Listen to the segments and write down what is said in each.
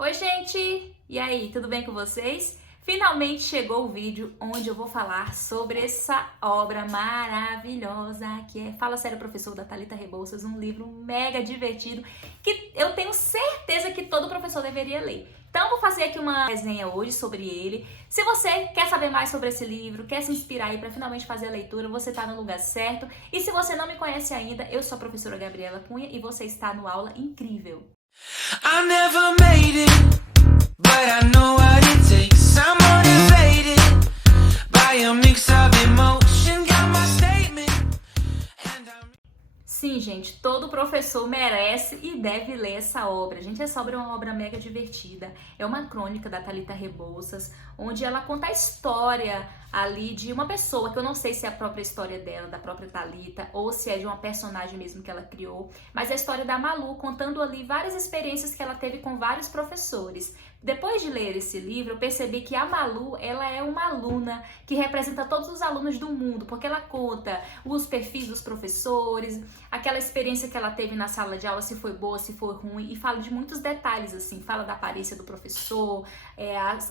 Oi, gente! E aí, tudo bem com vocês? Finalmente chegou o vídeo onde eu vou falar sobre essa obra maravilhosa que é Fala Sério Professor, da Thalita Rebouças, um livro mega divertido que eu tenho certeza que todo professor deveria ler. Então eu vou fazer aqui uma resenha hoje sobre ele. Se você quer saber mais sobre esse livro, quer se inspirar aí para finalmente fazer a leitura, você está no lugar certo. E se você não me conhece ainda, eu sou a professora Gabriela Cunha e você está no Aula Incrível. I never made it, but I know what it takes. I'm motivated by a mix of emotion. Got my statement, and I'm... Sim, gente, todo professor merece e deve ler essa obra. Gente, essa obra é uma obra mega divertida. É uma crônica da Thalita Rebouças, onde ela conta a história ali de uma pessoa, que eu não sei se é a própria história dela, da própria Thalita, ou se é de uma personagem mesmo que ela criou, mas é a história da Malu, contando ali várias experiências que ela teve com vários professores. Depois de ler esse livro, eu percebi que a Malu, ela é uma aluna que representa todos os alunos do mundo, porque ela conta os perfis dos professores, aquela experiência que ela teve na sala de aula, se foi boa, se foi ruim, e fala de muitos detalhes, assim, fala da aparência do professor,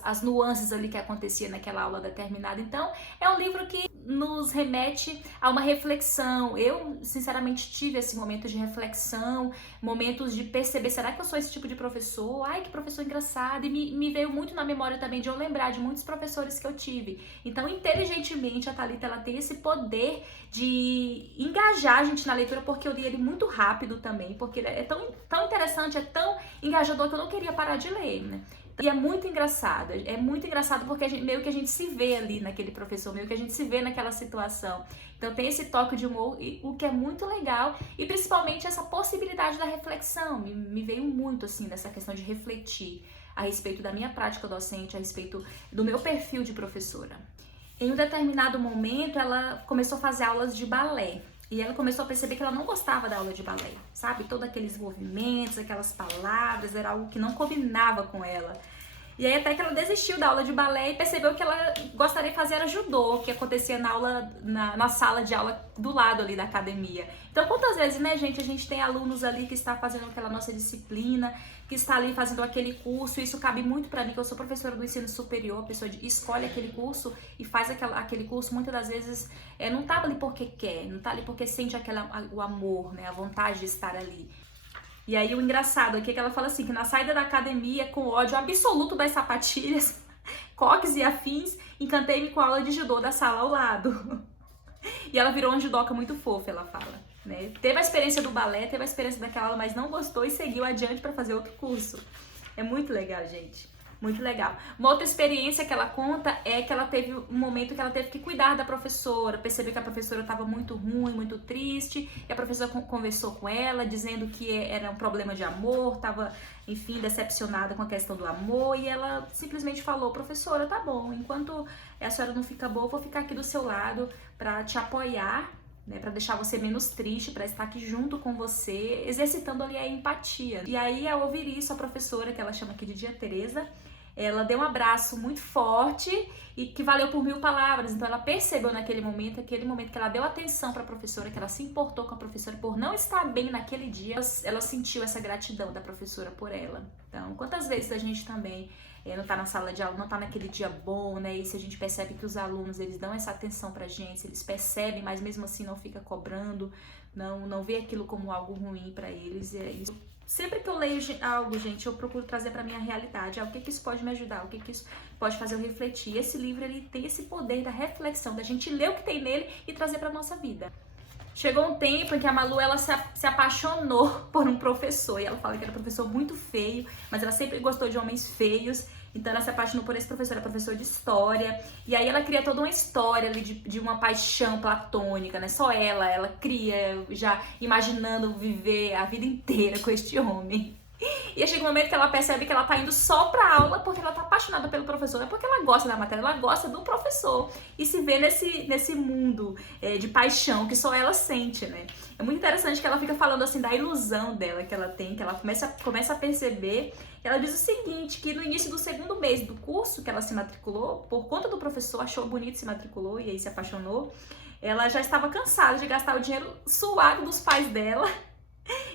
as nuances ali que acontecia naquela aula determinada. Então, é um livro que nos remete a uma reflexão. Eu, sinceramente, tive esse momento de reflexão, momentos de perceber, será que eu sou esse tipo de professor? Ai, que professor engraçado! E me veio muito na memória também de eu lembrar de muitos professores que eu tive. Então, inteligentemente, a Thalita, ela tem esse poder de engajar a gente na leitura, porque eu li ele muito rápido também, porque ele é tão interessante, é tão engajador que eu não queria parar de ler, né? E é muito engraçado porque meio que a gente se vê ali naquele professor, meio que a gente se vê naquela situação. Então tem esse toque de humor, o que é muito legal, e principalmente essa possibilidade da reflexão. Me veio muito assim nessa questão de refletir a respeito da minha prática docente, a respeito do meu perfil de professora. Em um determinado momento, ela começou a fazer aulas de balé. E ela começou a perceber que ela não gostava da aula de balé, sabe? Todos aqueles movimentos, aquelas palavras, era algo que não combinava com ela. E aí até que ela desistiu da aula de balé e percebeu que ela gostaria de fazer era judô, que acontecia na aula, na sala de aula do lado ali da academia. Então quantas vezes, né, gente, a gente tem alunos ali que está fazendo aquela nossa disciplina, que está ali fazendo aquele curso, e isso cabe muito pra mim, que eu sou professora do ensino superior, a pessoa escolhe aquele curso e faz aquele curso, muitas das vezes não tá ali porque quer, não tá ali porque sente o amor, né, a vontade de estar ali. E aí o engraçado aqui é que ela fala assim, que na saída da academia, com ódio absoluto das sapatilhas, coques e afins, encantei-me com a aula de judô da sala ao lado. E ela virou uma judoca muito fofa, ela fala, né? Teve a experiência do balé, teve a experiência daquela aula, mas não gostou e seguiu adiante para fazer outro curso. É muito legal, gente. Muito legal. Uma outra experiência que ela conta é que ela teve um momento que ela teve que cuidar da professora, percebeu que a professora estava muito ruim, muito triste, e a professora conversou com ela, dizendo que era um problema de amor, estava, enfim, decepcionada com a questão do amor, e ela simplesmente falou, professora, tá bom, enquanto a senhora não fica boa, eu vou ficar aqui do seu lado para te apoiar, né, para deixar você menos triste, para estar aqui junto com você, exercitando ali a empatia. E aí, ao ouvir isso, a professora, que ela chama aqui de Tia Teresa, ela deu um abraço muito forte e que valeu por 1000 palavras. Então ela percebeu naquele momento, que ela deu atenção para a professora, que ela se importou com a professora por não estar bem naquele dia. Ela sentiu essa gratidão da professora por ela. Então, quantas vezes a gente também não tá na sala de aula, não tá naquele dia bom, né? E se a gente percebe que os alunos, eles dão essa atenção pra gente, eles percebem, mas mesmo assim não fica cobrando, não vê aquilo como algo ruim pra eles. É isso. Sempre que eu leio algo, gente, eu procuro trazer pra minha realidade. O que isso pode me ajudar? O que isso pode fazer eu refletir? Esse livro, ele tem esse poder da reflexão, da gente ler o que tem nele e trazer pra nossa vida. Chegou um tempo em que a Malu, ela se apaixonou por um professor, e ela fala que era um professor muito feio, mas ela sempre gostou de homens feios, então ela se apaixonou por esse professor, era professor de história, e aí ela cria toda uma história ali de uma paixão platônica, né? Só ela cria, já imaginando viver a vida inteira com este homem. E aí chega um momento que ela percebe que ela tá indo só pra aula porque ela tá apaixonada pelo professor, é porque ela gosta da matéria, ela gosta do professor e se vê nesse mundo de paixão que só ela sente, né? É muito interessante que ela fica falando assim da ilusão dela que ela tem, que ela começa a perceber. Ela diz o seguinte, que no início do segundo mês do curso que ela se matriculou, por conta do professor, achou bonito, se matriculou e aí se apaixonou, ela já estava cansada de gastar o dinheiro suado dos pais dela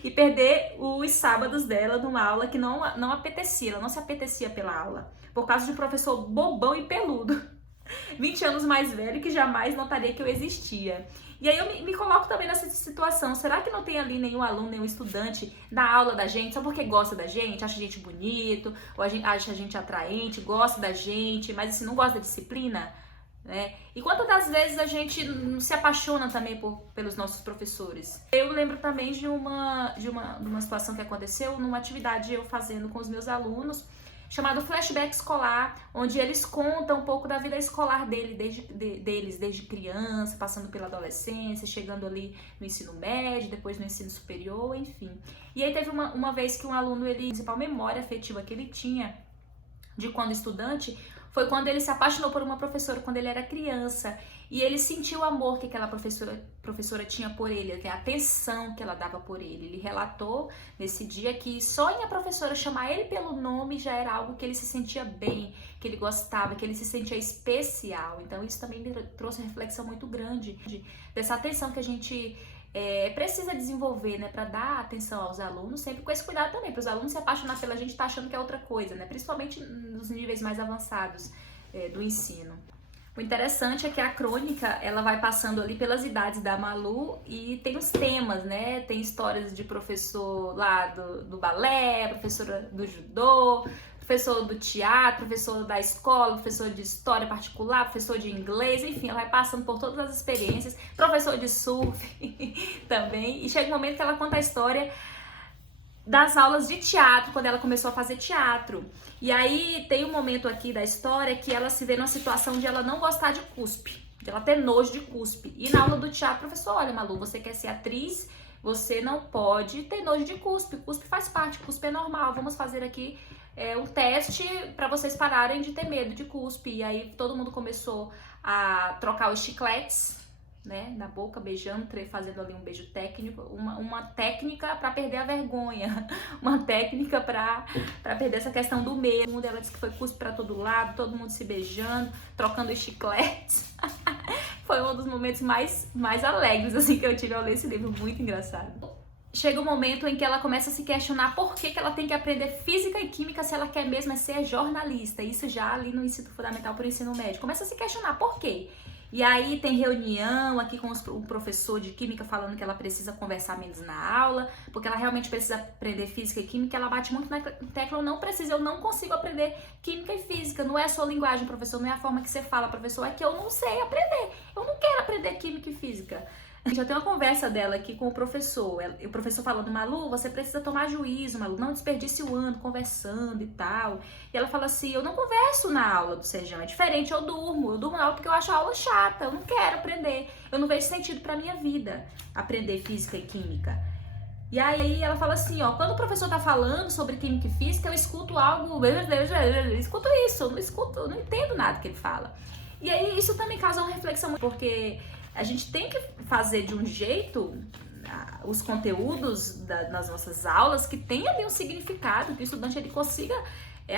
e perder os sábados dela numa aula que não apetecia, ela não se apetecia pela aula, por causa de um professor bobão e peludo, 20 anos mais velho, que jamais notaria que eu existia. E aí eu me coloco também nessa situação, será que não tem ali nenhum aluno, nenhum estudante da aula da gente, só porque gosta da gente, acha a gente bonito, ou acha a gente atraente, gosta da gente, mas assim, não gosta da disciplina? Né? E quantas das vezes a gente se apaixona também pelos nossos professores? Eu lembro também de uma situação que aconteceu numa atividade eu fazendo com os meus alunos, chamado Flashback Escolar, onde eles contam um pouco da vida escolar deles, desde criança, passando pela adolescência, chegando ali no ensino médio, depois no ensino superior, enfim. E aí teve uma vez que um aluno, a principal memória afetiva que ele tinha de quando estudante, foi quando ele se apaixonou por uma professora quando ele era criança, e ele sentiu o amor que aquela professora tinha por ele, a atenção que ela dava por ele. Ele relatou nesse dia que só em a professora chamar ele pelo nome já era algo que ele se sentia bem, que ele gostava, que ele se sentia especial. Então isso também me trouxe uma reflexão muito grande dessa atenção que a gente precisa desenvolver, né, para dar atenção aos alunos, sempre com esse cuidado também, para os alunos se apaixonar pela gente tá achando que é outra coisa, né, principalmente nos níveis mais avançados do ensino. O interessante é que a crônica, ela vai passando ali pelas idades da Malu e tem os temas, né, tem histórias de professor lá do balé, professora do judô, professor do teatro, professor da escola, professor de história particular, professor de inglês, enfim, ela vai passando por todas as experiências, professor de surf também, e chega um momento que ela conta a história das aulas de teatro, quando ela começou a fazer teatro. E aí tem um momento aqui da história que ela se vê numa situação de ela não gostar de cuspe, de ela ter nojo de cuspe. E na aula do teatro, o professor, olha, Malu, você quer ser atriz, você não pode ter nojo de cuspe, cuspe faz parte, cuspe é normal, vamos fazer aqui um teste para vocês pararem de ter medo de cuspe. E aí todo mundo começou a trocar os chicletes, né, na boca, beijando, fazendo ali um beijo técnico, uma técnica para perder a vergonha, uma técnica para perder essa questão do medo. Ela disse que foi cuspe para todo lado, todo mundo se beijando, trocando os chicletes. Foi um dos momentos mais alegres assim que eu tive ao ler esse livro, muito engraçado. Chega um momento em que ela começa a se questionar por que ela tem que aprender física e química se ela quer mesmo ser jornalista. Isso já ali no ensino fundamental para o ensino médio. Começa a se questionar por quê. E aí tem reunião aqui com o professor de química falando que ela precisa conversar menos na aula, porque ela realmente precisa aprender física e química. Ela bate muito na tecla, eu não consigo aprender química e física. Não é a sua linguagem, professor, não é a forma que você fala, professor, é que eu não sei aprender. Eu não quero aprender química e física. Já tem uma conversa dela aqui com o professor falando, Malu, você precisa tomar juízo, Malu, não desperdice o ano conversando e tal. E ela fala assim, eu não converso na aula do Sejão, é diferente, eu durmo na aula porque eu acho a aula chata, eu não quero aprender, eu não vejo sentido pra minha vida aprender física e química. E aí ela fala assim, ó, quando o professor tá falando sobre química e física, eu escuto algo, eu escuto isso, eu não entendo nada que ele fala. E aí isso também causa uma reflexão, porque a gente tem que fazer de um jeito os conteúdos nas nossas aulas que tenha ali um significado, que o estudante ele consiga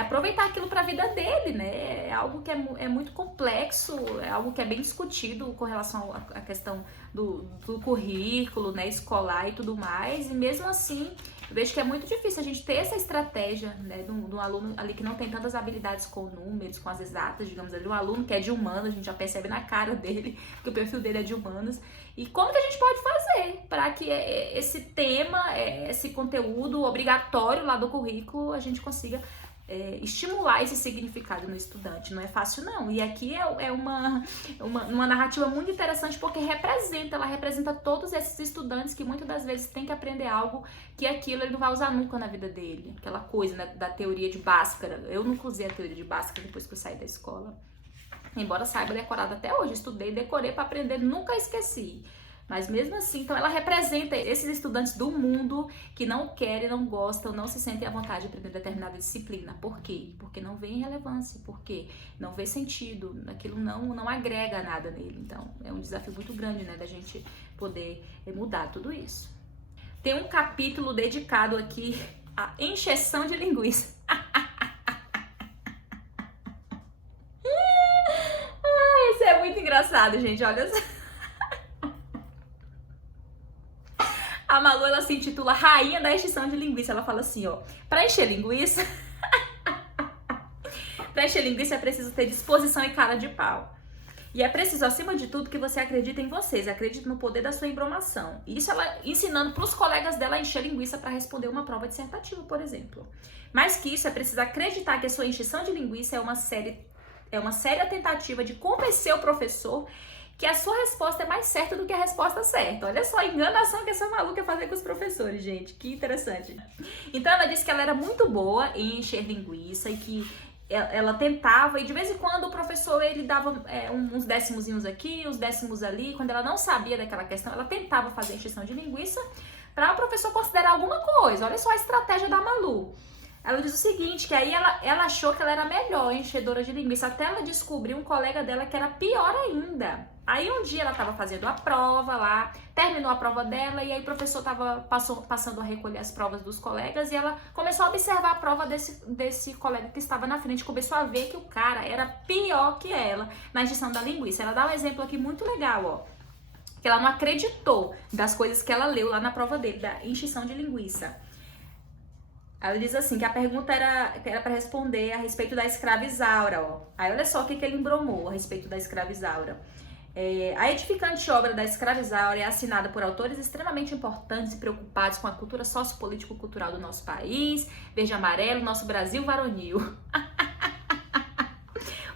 aproveitar aquilo para a vida dele, né? É algo que é muito complexo, é algo que é bem discutido com relação à questão do currículo, né, escolar e tudo mais, e mesmo assim eu vejo que é muito difícil a gente ter essa estratégia, né, de um aluno ali que não tem tantas habilidades com números, com as exatas, digamos ali, um aluno que é de humanas, a gente já percebe na cara dele que o perfil dele é de humanas, e como que a gente pode fazer para que esse tema, esse conteúdo obrigatório lá do currículo, a gente consiga estimular esse significado no estudante. Não é fácil não, e aqui é uma narrativa muito interessante porque ela representa todos esses estudantes que muitas das vezes tem que aprender algo que aquilo ele não vai usar nunca na vida dele, aquela coisa, né, da teoria de Bhaskara. Eu nunca usei a teoria de Bhaskara depois que eu saí da escola, embora saiba decorada até hoje, estudei, decorei para aprender, nunca esqueci. Mas mesmo assim, então ela representa esses estudantes do mundo que não querem, não gostam, não se sentem à vontade de aprender determinada disciplina. Por quê? Porque não vê relevância, porque não vê sentido, aquilo não agrega nada nele. Então é um desafio muito grande, né, da gente poder mudar tudo isso. Tem um capítulo dedicado aqui à encheção de linguiça. Isso é muito engraçado, gente, olha só. A Malu, ela se intitula Rainha da Extinção de Linguiça. Ela fala assim, ó, pra encher linguiça, pra encher linguiça é preciso ter disposição e cara de pau. E é preciso, acima de tudo, que você acredite em vocês, acredite no poder da sua embromação. E isso ela ensinando para os colegas dela a encher linguiça para responder uma prova dissertativa, por exemplo. Mais que isso, é preciso acreditar que a sua encheção de linguiça é uma séria tentativa de convencer o professor que a sua resposta é mais certa do que a resposta certa. Olha só a enganação que essa maluca fazer com os professores, gente. Que interessante. Então ela disse que ela era muito boa em encher linguiça e que ela tentava, e de vez em quando o professor ele dava uns décimozinhos aqui, uns décimos ali. Quando ela não sabia daquela questão, ela tentava fazer encheção de linguiça para o professor considerar alguma coisa. Olha só a estratégia da Malu. Ela diz o seguinte, que aí ela achou que ela era melhor enchedora de linguiça, até ela descobrir um colega dela que era pior ainda. Aí um dia ela estava fazendo a prova lá, terminou a prova dela, e aí o professor estava passando a recolher as provas dos colegas, e ela começou a observar a prova desse colega que estava na frente, começou a ver que o cara era pior que ela na encheção da linguiça. Ela dá um exemplo aqui muito legal, ó, que ela não acreditou das coisas que ela leu lá na prova dele, da encheção de linguiça. Ela diz assim, que a pergunta era para responder a respeito da escrava Isaura, ó. Aí olha só o que ele embromou a respeito da escrava Isaura. A edificante obra da escrava Isaura é assinada por autores extremamente importantes e preocupados com a cultura sociopolítico-cultural do nosso país, verde e amarelo, nosso Brasil varonil.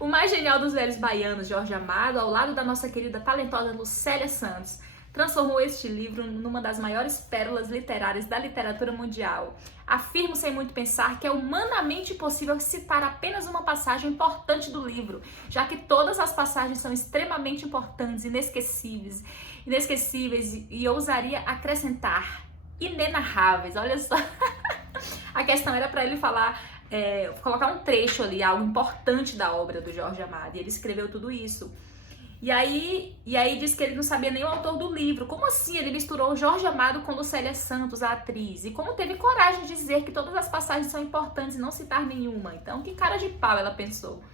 O mais genial dos velhos baianos, Jorge Amado, ao lado da nossa querida talentosa Lucélia Santos, transformou este livro numa das maiores pérolas literárias da literatura mundial. Afirmo sem muito pensar que é humanamente impossível citar apenas uma passagem importante do livro, já que todas as passagens são extremamente importantes, inesquecíveis e eu ousaria acrescentar inenarráveis. Olha só, a questão era para ele falar, colocar um trecho ali, algo importante da obra do Jorge Amado, e ele escreveu tudo isso. E aí diz que ele não sabia nem o autor do livro. Como assim? Ele misturou Jorge Amado com Lucélia Santos, a atriz. E como teve coragem de dizer que todas as passagens são importantes e não citar nenhuma? Então, que cara de pau, ela pensou.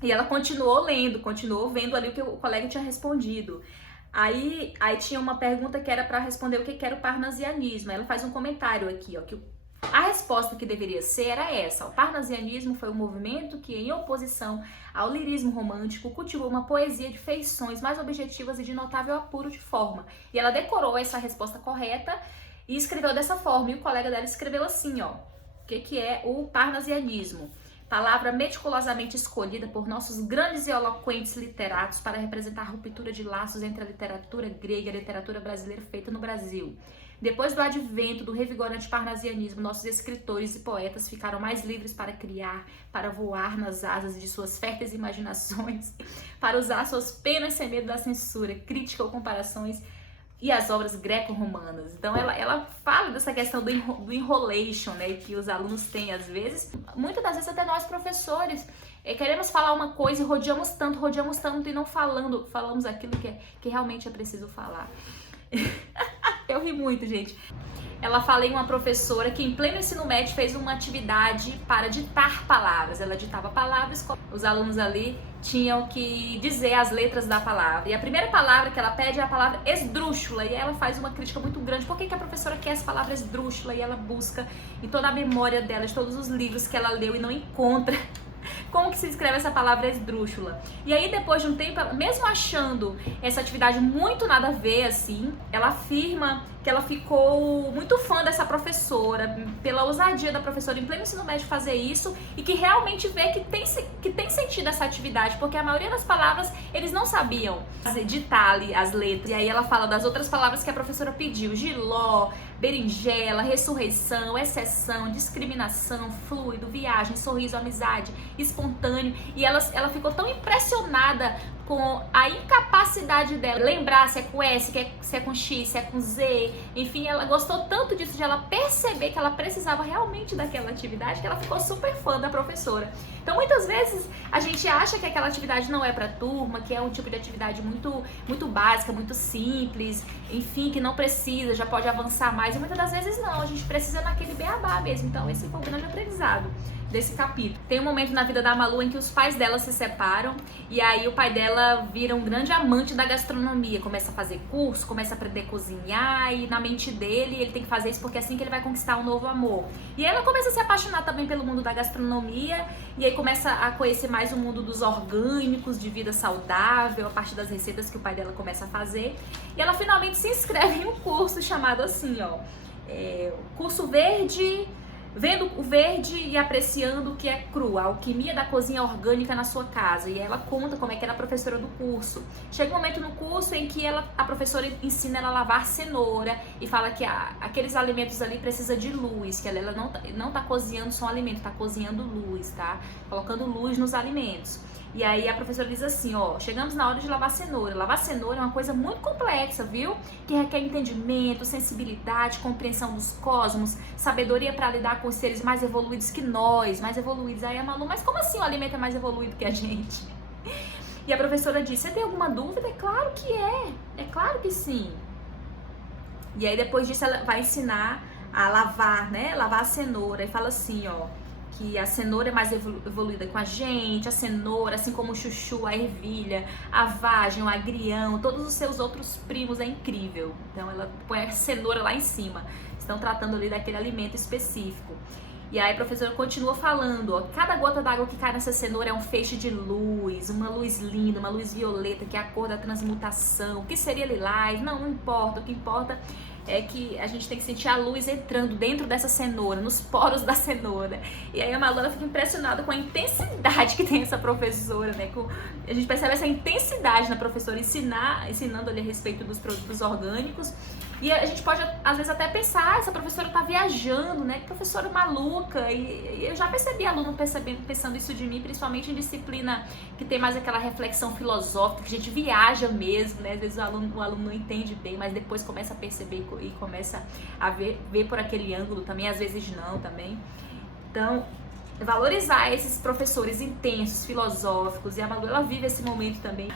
E ela continuou lendo, continuou vendo ali o que o colega tinha respondido. Aí tinha uma pergunta que era para responder o que era o parnasianismo. Ela faz um comentário aqui, ó, que a resposta que deveria ser era essa. O parnasianismo foi um movimento que, em oposição ao lirismo romântico, cultivou uma poesia de feições mais objetivas e de notável apuro de forma. E ela decorou essa resposta correta e escreveu dessa forma. E o colega dela escreveu assim, ó. O que é o parnasianismo? Palavra meticulosamente escolhida por nossos grandes e eloquentes literatos para representar a ruptura de laços entre a literatura grega e a literatura brasileira feita no Brasil. Depois do advento do revigorante parnasianismo, nossos escritores e poetas ficaram mais livres para criar, para voar nas asas de suas férteis imaginações, para usar suas penas sem medo da censura, crítica ou comparações e as obras greco-romanas. Então ela fala dessa questão do enrolation, né, que os alunos têm às vezes. Muitas das vezes até nós professores queremos falar uma coisa e rodeamos tanto e não falamos aquilo que realmente é preciso falar. Eu ri muito, gente. Ela fala em uma professora que em pleno ensino médio fez uma atividade para ditar palavras. Ela ditava palavras, os alunos ali tinham que dizer as letras da palavra. E a primeira palavra que ela pede é a palavra esdrúxula. E ela faz uma crítica muito grande. Por que a professora quer essa palavra esdrúxula? E ela busca em toda a memória dela, de todos os livros que ela leu e não encontra como que se escreve essa palavra esdrúxula. E aí depois de um tempo, mesmo achando essa atividade muito nada a ver, assim, ela afirma que ela ficou muito fã dessa professora, pela ousadia da professora em pleno ensino médio fazer isso, e que realmente vê que tem sentido essa atividade, porque a maioria das palavras eles não sabiam ditar ali as letras. E aí ela fala das outras palavras que a professora pediu: giló, berinjela, ressurreição, exceção, discriminação, fluido, viagem, sorriso, amizade, espontâneo. E ela ficou tão impressionada com a incapacidade dela lembrar se é com S, se é com X, se é com Z. Enfim, ela gostou tanto disso, de ela perceber que ela precisava realmente daquela atividade, que ela ficou super fã da professora. Então, muitas vezes, a gente acha que aquela atividade não é pra turma, que é um tipo de atividade muito, muito básica, muito simples, enfim, que não precisa, já pode avançar mais. E muitas das vezes não, a gente precisa naquele beabá mesmo. Então, esse foi um grande aprendizado desse capítulo. Tem um momento na vida da Malu em que os pais dela se separam e aí o pai dela vira um grande amante da gastronomia, começa a fazer curso, começa a aprender a cozinhar e na mente dele ele tem que fazer isso porque é assim que ele vai conquistar um novo amor. E ela começa a se apaixonar também pelo mundo da gastronomia e aí começa a conhecer mais o mundo dos orgânicos, de vida saudável, a partir das receitas que o pai dela começa a fazer. E ela finalmente se inscreve em um curso chamado assim, ó, curso verde, vendo o verde e apreciando o que é cru, a alquimia da cozinha orgânica na sua casa. E ela conta como é que ela é professora do curso. Chega um momento no curso em que a professora ensina ela a lavar cenoura e fala que aqueles alimentos ali precisam de luz, que ela não tá cozinhando só alimento, tá cozinhando luz, tá? Colocando luz nos alimentos. E aí a professora diz assim, ó, chegamos na hora de lavar cenoura. Lavar cenoura é uma coisa muito complexa, viu? Que requer entendimento, sensibilidade, compreensão dos cosmos, sabedoria para lidar com os seres mais evoluídos que nós, mais evoluídos. Aí a Malu, mas como assim o alimento é mais evoluído que a gente? E a professora diz, você tem alguma dúvida? É claro que é claro que sim. E aí depois disso ela vai ensinar a lavar, né? Lavar a cenoura e fala assim, ó, que a cenoura é mais evoluída com a gente, a cenoura, assim como o chuchu, a ervilha, a vagem, o agrião, todos os seus outros primos, é incrível. Então ela põe a cenoura lá em cima. Estão tratando ali daquele alimento específico. E aí a professora continua falando, ó, cada gota d'água que cai nessa cenoura é um feixe de luz, uma luz linda, uma luz violeta, que é a cor da transmutação. O que seria lilás? Não importa, o que importa é que a gente tem que sentir a luz entrando dentro dessa cenoura, nos poros da cenoura. E aí a Malu fica impressionada com a intensidade que tem essa professora, né? A gente percebe essa intensidade na professora ensinando ali a respeito dos produtos orgânicos. E a gente pode, às vezes, até pensar, essa professora tá viajando, né? Que professora maluca. E eu já percebi aluno pensando isso de mim, principalmente em disciplina que tem mais aquela reflexão filosófica, que a gente viaja mesmo, né? Às vezes o aluno não entende bem, mas depois começa a perceber e começa a ver por aquele ângulo também, às vezes não também. Então, valorizar esses professores intensos, filosóficos, e a Malu, ela vive esse momento também.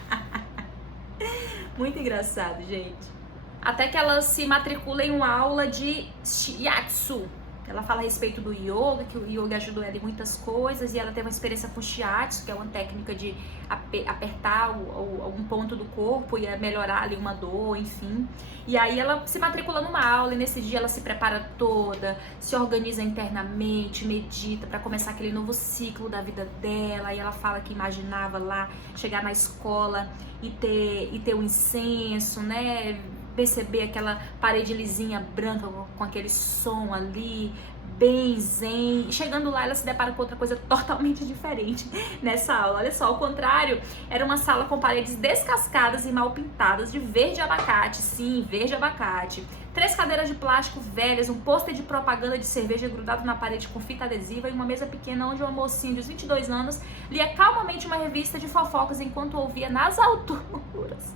Muito engraçado, gente. Até que ela se matricula em uma aula de shiatsu. Ela fala a respeito do yoga, que o yoga ajudou ela em muitas coisas, e ela tem uma experiência com shiatsu, que é uma técnica de apertar algum ponto do corpo e melhorar ali uma dor, enfim. E aí ela se matricula numa aula, e nesse dia ela se prepara toda, se organiza internamente, medita para começar aquele novo ciclo da vida dela. E ela fala que imaginava lá chegar na escola e ter um incenso, né? Perceber aquela parede lisinha branca com aquele som ali, bem zen. E chegando lá, ela se depara com outra coisa totalmente diferente nessa aula. Olha só, ao contrário, era uma sala com paredes descascadas e mal pintadas de verde abacate. Sim, verde abacate. 3 cadeiras de plástico velhas, um pôster de propaganda de cerveja grudado na parede com fita adesiva e uma mesa pequena onde uma mocinha de uns 22 anos lia calmamente uma revista de fofocas enquanto ouvia nas alturas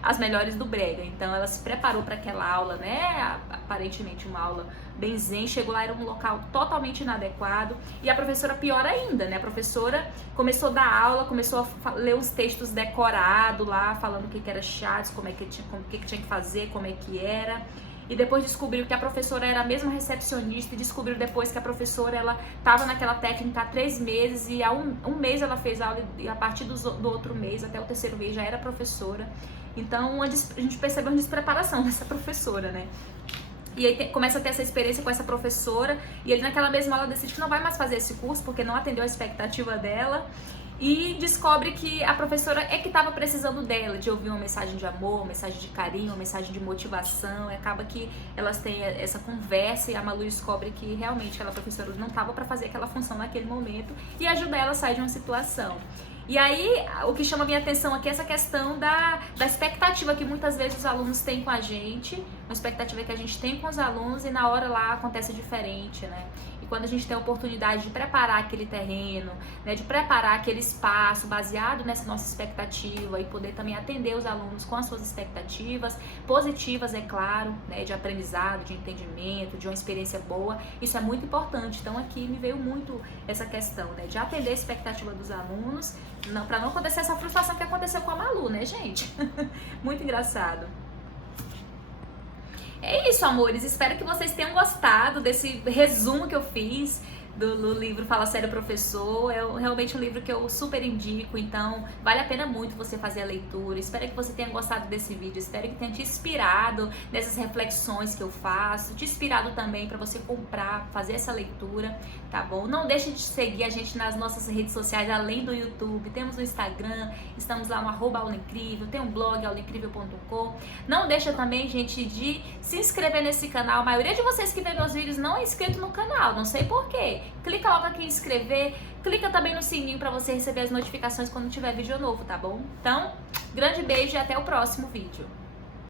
as melhores do brega. Então ela se preparou para aquela aula, né? Aparentemente uma aula bem zen. Chegou lá, era um local totalmente inadequado. E a professora, pior ainda, né? A professora começou a dar aula, começou a ler uns textos decorados lá, falando o que era shiatsu, como que tinha que fazer, como é que era. E depois descobriu que a professora era a mesma recepcionista, e descobriu depois que a professora, ela estava naquela técnica há 3 meses, e há um mês ela fez aula, e a partir do outro mês, até o 3º mês, já era professora. Então a gente percebeu uma despreparação dessa professora, né? E aí começa a ter essa experiência com essa professora, e ele naquela mesma aula decide que não vai mais fazer esse curso, porque não atendeu a expectativa dela. E descobre que a professora é que estava precisando dela, de ouvir uma mensagem de amor, uma mensagem de carinho, uma mensagem de motivação. E acaba que elas têm essa conversa, e a Malu descobre que realmente aquela professora não estava para fazer aquela função naquele momento, e ajuda ela a sair de uma situação. E aí, o que chama a minha atenção aqui é essa questão da expectativa que muitas vezes os alunos têm com a gente, uma expectativa que a gente tem com os alunos, e na hora lá acontece diferente, né? E quando a gente tem a oportunidade de preparar aquele terreno, né, de preparar aquele espaço baseado nessa nossa expectativa, e poder também atender os alunos com as suas expectativas positivas, é claro, né, de aprendizado, de entendimento, de uma experiência boa, isso é muito importante. Então aqui me veio muito essa questão, né, de atender a expectativa dos alunos, para não acontecer essa frustração que aconteceu com a Malu, né, gente? Muito engraçado. É isso, amores. Espero que vocês tenham gostado desse resumo que eu fiz do livro Fala Sério Professor. É realmente um livro que eu super indico, então vale a pena muito você fazer a leitura. Espero que você tenha gostado desse vídeo, espero que tenha te inspirado nessas reflexões que eu faço, te inspirado também para você comprar, fazer essa leitura, tá bom? Não deixe de seguir a gente nas nossas redes sociais, além do YouTube, temos no Instagram, estamos lá no @aulaincrível, tem um blog aulaincrível.com. Não deixa também, gente, de se inscrever nesse canal. A maioria de vocês que vê meus vídeos não é inscrito no canal, não sei porquê. Clica logo aqui em inscrever, clica também no sininho para você receber as notificações quando tiver vídeo novo, tá bom? Então, grande beijo e até o próximo vídeo.